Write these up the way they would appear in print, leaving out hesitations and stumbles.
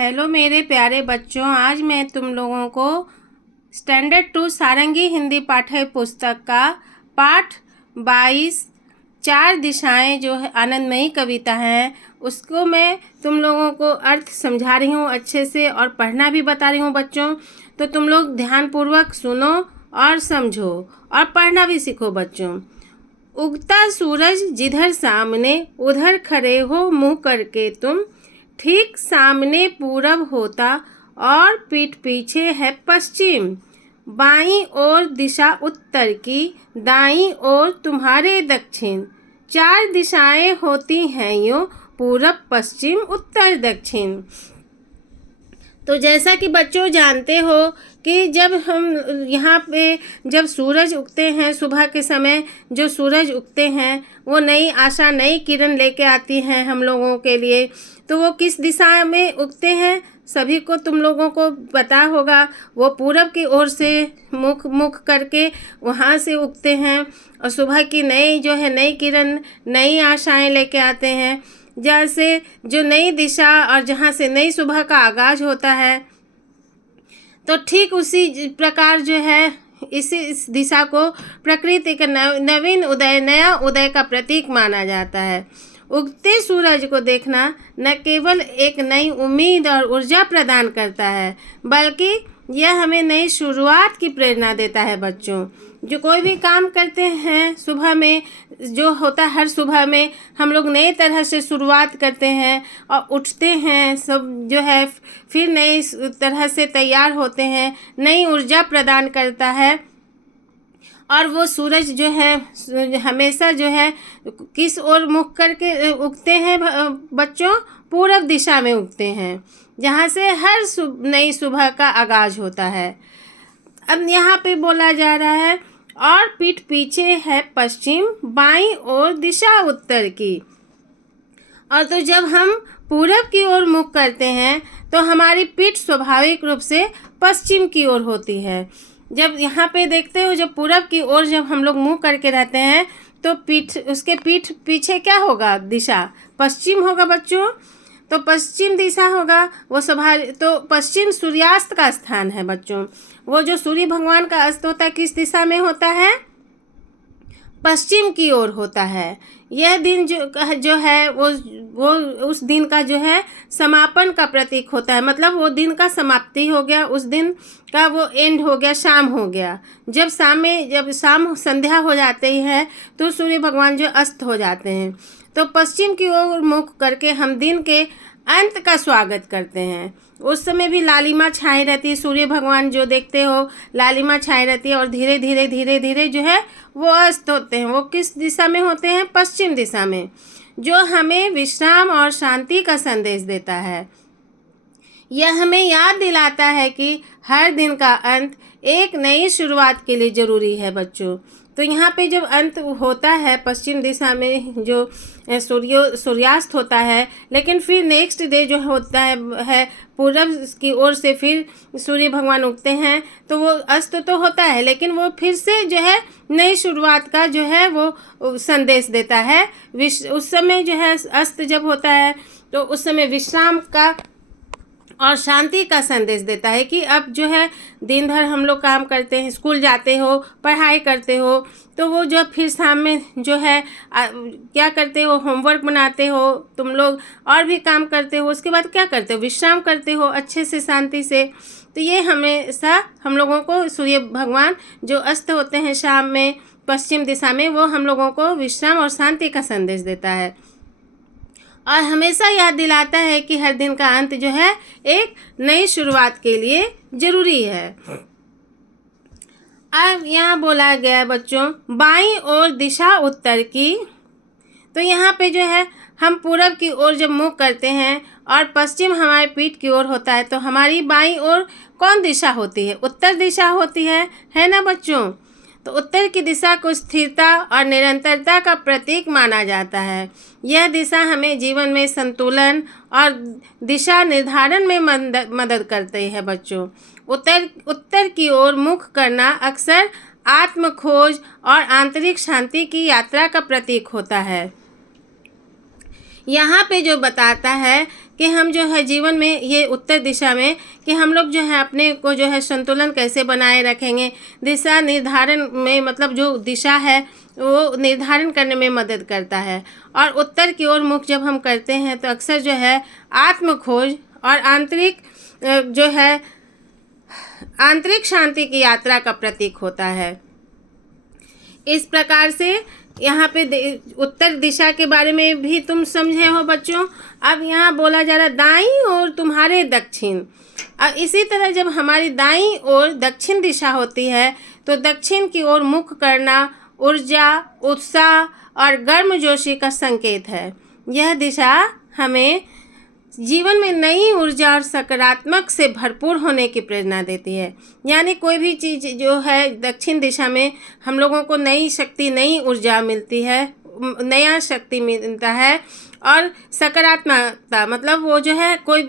Hello मेरे प्यारे बच्चों, आज मैं तुम लोगों को स्टैंडर्ड 2 सारंगी हिंदी पाठ्य पुस्तक का पाठ 22 चार दिशाएं जो है आनंदमयी कविता है, उसको मैं तुम लोगों को अर्थ समझा रही हूँ अच्छे से और पढ़ना भी बता रही हूँ बच्चों। तो तुम लोग ध्यानपूर्वक सुनो और समझो और पढ़ना भी सीखो बच्चों। उगता सूरज जिधर सामने उधर खड़े हो मुँह करके तुम, ठीक सामने पूरब होता और पीठ पीछे है पश्चिम। बाईं ओर दिशा उत्तर की, दाईं ओर तुम्हारे दक्षिण। चार दिशाएं होती हैं यूं, पूरब पश्चिम उत्तर दक्षिण। तो जैसा कि बच्चों जानते हो कि जब हम यहाँ पे जब सूरज उगते हैं सुबह के समय, जो सूरज उगते हैं वो नई आशा नई किरण लेके आती हैं हम लोगों के लिए। तो वो किस दिशा में उगते हैं सभी को तुम लोगों को पता होगा। वो पूरब की ओर से मुख करके वहाँ से उगते हैं और सुबह की नई किरण नई आशाएं लेके आते हैं। जैसे जो नई दिशा और जहाँ से नई सुबह का आगाज़ होता है, तो ठीक उसी प्रकार जो है इस दिशा को प्रकृति का नवीन उदय, नया उदय का प्रतीक माना जाता है। उगते सूरज को देखना न केवल एक नई उम्मीद और ऊर्जा प्रदान करता है, बल्कि यह हमें नई शुरुआत की प्रेरणा देता है बच्चों। जो कोई भी काम करते हैं सुबह में, जो होता है हर सुबह में हम लोग नए तरह से शुरुआत करते हैं और उठते हैं सब जो है, फिर नई तरह से तैयार होते हैं, नई ऊर्जा प्रदान करता है। और वो सूरज जो है हमेशा जो है किस ओर मुख करके उगते हैं बच्चों, पूरब दिशा में उगते हैं, जहाँ से हर नई सुबह का आगाज़ होता है। अब यहाँ पे बोला जा रहा है और पीठ पीछे है पश्चिम, बाईं ओर दिशा उत्तर की। और तो जब हम पूरब की ओर मुख करते हैं तो हमारी पीठ स्वाभाविक रूप से पश्चिम की ओर होती है। जब यहाँ पे देखते हो जब पूरब की ओर जब हम लोग मुँह करके रहते हैं तो उसके पीठ पीछे क्या होगा, दिशा पश्चिम होगा बच्चों। तो पश्चिम दिशा होगा वो स्वाभाविक। तो पश्चिम सूर्यास्त का स्थान है बच्चों। वो जो सूर्य भगवान का अस्त होता है किस दिशा में होता है, पश्चिम की ओर होता है। यह दिन जो है वो उस दिन का जो है समापन का प्रतीक होता है। मतलब वो दिन का समाप्ति हो गया, उस दिन का वो एंड हो गया, शाम हो गया। जब शाम संध्या हो जाती है तो सूर्य भगवान जो अस्त हो जाते हैं। तो पश्चिम की ओर मुख करके हम दिन के अंत का स्वागत करते हैं। उस समय भी लालिमा छाई रहती है, सूर्य भगवान जो देखते हो लालिमा छाई रहती है और धीरे धीरे जो है वो अस्त होते हैं। वो किस दिशा में होते हैं, पश्चिम दिशा में, जो हमें विश्राम और शांति का संदेश देता है। यह हमें याद दिलाता है कि हर दिन का अंत एक नई शुरुआत के लिए ज़रूरी है बच्चों। तो यहाँ पे जब अंत होता है पश्चिम दिशा में जो सूर्यास्त होता है, लेकिन फिर नेक्स्ट डे जो होता है पूरब की ओर से फिर सूर्य भगवान उगते हैं। तो वो अस्त तो होता है लेकिन वो फिर से जो है नई शुरुआत का जो है वो संदेश देता है। उस समय जो है अस्त जब होता है तो उस समय विश्राम का और शांति का संदेश देता है कि अब जो है दिन भर हम लोग काम करते हैं, स्कूल जाते हो, पढ़ाई करते हो, तो वो जो फिर शाम में जो है क्या करते हो, होमवर्क बनाते हो तुम लोग और भी काम करते हो। उसके बाद क्या करते हो, विश्राम करते हो अच्छे से शांति से। तो ये हमेशा हम लोगों को सूर्य भगवान जो अस्त होते हैं शाम में पश्चिम दिशा में, वो हम लोगों को विश्राम और शांति का संदेश देता है और हमेशा याद दिलाता है कि हर दिन का अंत जो है एक नई शुरुआत के लिए ज़रूरी है। अब यहाँ बोला गया है बच्चों बाईं ओर दिशा उत्तर की। तो यहाँ पे जो है हम पूरब की ओर जब मुख करते हैं और पश्चिम हमारे पीठ की ओर होता है, तो हमारी बाईं ओर कौन दिशा होती है, उत्तर दिशा होती है ना बच्चों। तो उत्तर की दिशा को स्थिरता और निरंतरता का प्रतीक माना जाता है। यह दिशा हमें जीवन में संतुलन और दिशा निर्धारण में मदद करती है बच्चों। उत्तर की ओर मुख करना अक्सर आत्म खोज और आंतरिक शांति की यात्रा का प्रतीक होता है। यहाँ पे जो बताता है कि हम जो है जीवन में ये उत्तर दिशा में कि हम लोग जो है अपने को जो है संतुलन कैसे बनाए रखेंगे, दिशा निर्धारण में मतलब जो दिशा है वो निर्धारण करने में मदद करता है। और उत्तर की ओर मुख जब हम करते हैं तो अक्सर जो है आत्म खोज और आंतरिक जो है आंतरिक शांति की यात्रा का प्रतीक होता है। इस प्रकार से यहाँ पे उत्तर दिशा के बारे में भी तुम समझे हो बच्चों। अब यहाँ बोला जा रहा है दाईं ओर तुम्हारे दक्षिण। अब इसी तरह जब हमारी दाईं ओर दक्षिण दिशा होती है तो दक्षिण की ओर मुख करना ऊर्जा, उत्साह और गर्मजोशी का संकेत है। यह दिशा हमें जीवन में नई ऊर्जा और सकारात्मक से भरपूर होने की प्रेरणा देती है। यानी कोई भी चीज़ जो है दक्षिण दिशा में हम लोगों को नई शक्ति, नई ऊर्जा मिलती है, नया शक्ति मिलता है और सकारात्मकता मतलब वो जो है कोई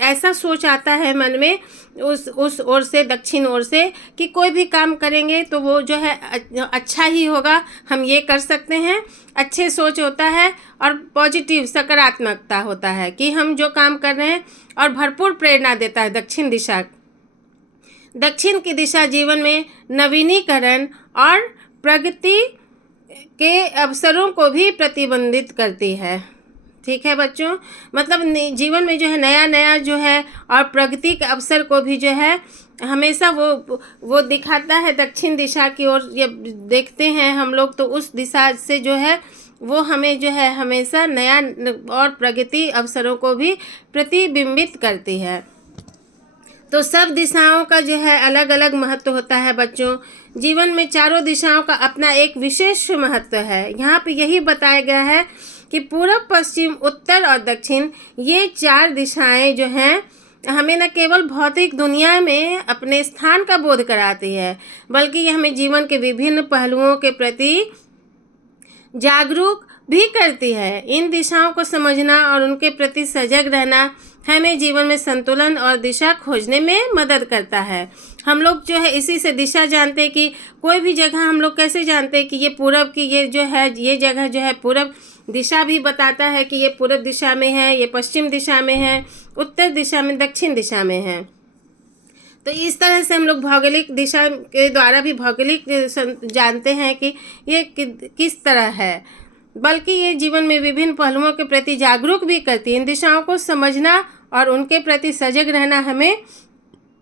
ऐसा सोच आता है मन में उस ओर से, दक्षिण ओर से कि कोई भी काम करेंगे तो वो जो है अच्छा ही होगा, हम ये कर सकते हैं, अच्छे सोच होता है और पॉजिटिव सकारात्मकता होता है कि हम जो काम कर रहे हैं और भरपूर प्रेरणा देता है दक्षिण दिशा। दक्षिण की दिशा जीवन में नवीनीकरण और प्रगति के अवसरों को भी प्रतिबंधित करती है। ठीक है बच्चों, मतलब जीवन में जो है नया नया जो है और प्रगति के अवसर को भी जो है हमेशा वो दिखाता है दक्षिण दिशा की ओर। जब देखते हैं हम लोग तो उस दिशा से जो है वो हमें जो है हमेशा नया और प्रगति अवसरों को भी प्रतिबिंबित करती है। तो सब दिशाओं का जो है अलग अलग महत्व होता है बच्चों। जीवन में चारों दिशाओं का अपना एक विशेष महत्व है। यहाँ पे यही बताया गया है कि पूरब, पश्चिम, उत्तर और दक्षिण ये चार दिशाएं जो हैं हमें न केवल भौतिक दुनिया में अपने स्थान का बोध कराती है बल्कि ये हमें जीवन के विभिन्न पहलुओं के प्रति जागरूक भी करती है। इन दिशाओं को समझना और उनके प्रति सजग रहना हमें जीवन में संतुलन और दिशा खोजने में मदद करता है। हम लोग जो है इसी से दिशा जानते हैं कि कोई भी जगह हम लोग कैसे जानते हैं कि ये पूरब की ये जो है ये जगह जो है पूरब दिशा भी बताता है कि ये पूरब दिशा में है, ये पश्चिम दिशा में है, उत्तर दिशा में, दक्षिण दिशा में है। तो इस तरह से हम लोग भौगोलिक दिशा के द्वारा भी भौगोलिक जानते हैं कि ये किस तरह है, बल्कि ये जीवन में विभिन्न पहलुओं के प्रति जागरूक भी करती है। इन दिशाओं को समझना और उनके प्रति सजग रहना हमें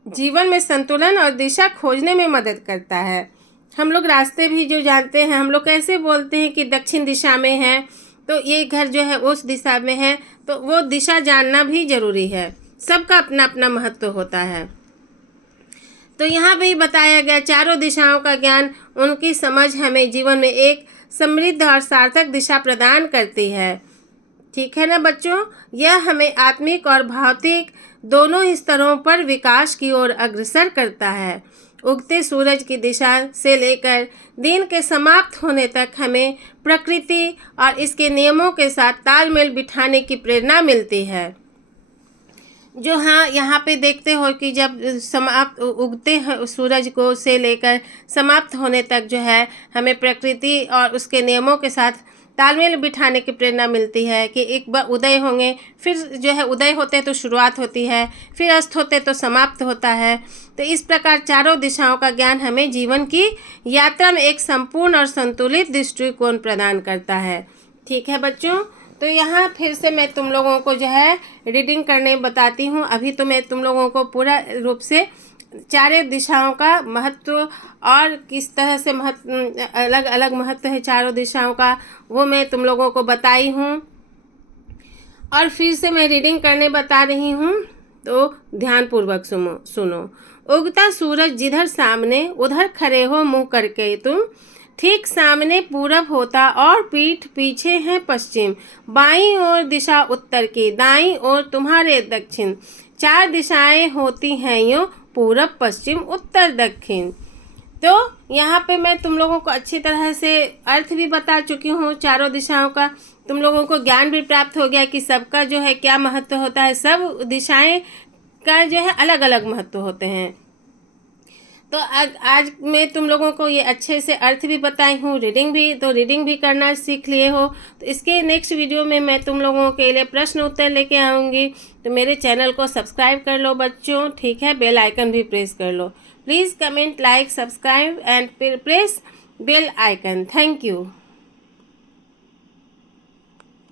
जीवन में संतुलन और दिशा खोजने में मदद करता है। हम लोग रास्ते भी जो जानते हैं, हम लोग कैसे बोलते हैं कि दक्षिण दिशा में है तो ये घर जो है उस दिशा में है, तो वो दिशा जानना भी ज़रूरी है। सबका अपना अपना महत्व होता है। तो यहाँ भी बताया गया चारों दिशाओं का ज्ञान, उनकी समझ हमें जीवन में एक समृद्ध और सार्थक दिशा प्रदान करती है। ठीक है ना बच्चों, यह हमें आत्मिक और भौतिक दोनों ही स्तरों पर विकास की ओर अग्रसर करता है। उगते सूरज की दिशा से लेकर दिन के समाप्त होने तक हमें प्रकृति और इसके नियमों के साथ तालमेल बिठाने की प्रेरणा मिलती है। जो हाँ यहाँ पे देखते हो कि जब समाप्त उगते सूरज को से लेकर समाप्त होने तक जो है हमें प्रकृति और उसके नियमों के साथ तालमेल बिठाने की प्रेरणा मिलती है कि एक बार उदय होंगे, फिर जो है उदय होते तो शुरुआत होती है, फिर अस्त होते तो समाप्त होता है। तो इस प्रकार चारों दिशाओं का ज्ञान हमें जीवन की यात्रा में एक संपूर्ण और संतुलित दृष्टिकोण प्रदान करता है। ठीक है बच्चों, तो यहाँ फिर से मैं तुम लोगों को जो है रीडिंग करने बताती हूँ। अभी तो मैं तुम लोगों को पूरा रूप से चारों दिशाओं का महत्व और किस तरह से अलग अलग महत्व है चारों दिशाओं का, वो मैं तुम लोगों को बताई हूँ। और फिर से मैं रीडिंग करने बता रही हूँ, तो ध्यानपूर्वक सुनो। उगता सूरज जिधर सामने उधर खड़े हो मुँह करके तुम, ठीक सामने पूरब होता और पीठ पीछे है पश्चिम, बाईं ओर दिशा उत्तर की, दाईं ओर तुम्हारे दक्षिण, चार दिशाएं होती हैं यूँ पूरब, पश्चिम, उत्तर, दक्षिण। तो यहाँ पे मैं तुम लोगों को अच्छी तरह से अर्थ भी बता चुकी हूँ चारों दिशाओं का। तुम लोगों को ज्ञान भी प्राप्त हो गया कि सबका जो है क्या महत्व होता है। सब दिशाएं का जो है अलग अलग महत्व होते हैं। तो आज मैं तुम लोगों को ये अच्छे से अर्थ भी बताई हूँ, रीडिंग भी करना सीख लिए हो। तो इसके नेक्स्ट वीडियो में मैं तुम लोगों के लिए प्रश्न उत्तर लेके आऊँगी। तो मेरे चैनल को सब्सक्राइब कर लो बच्चों, ठीक है। बेल आइकन भी प्रेस कर लो। Please comment, like, subscribe and press bell icon. Thank you.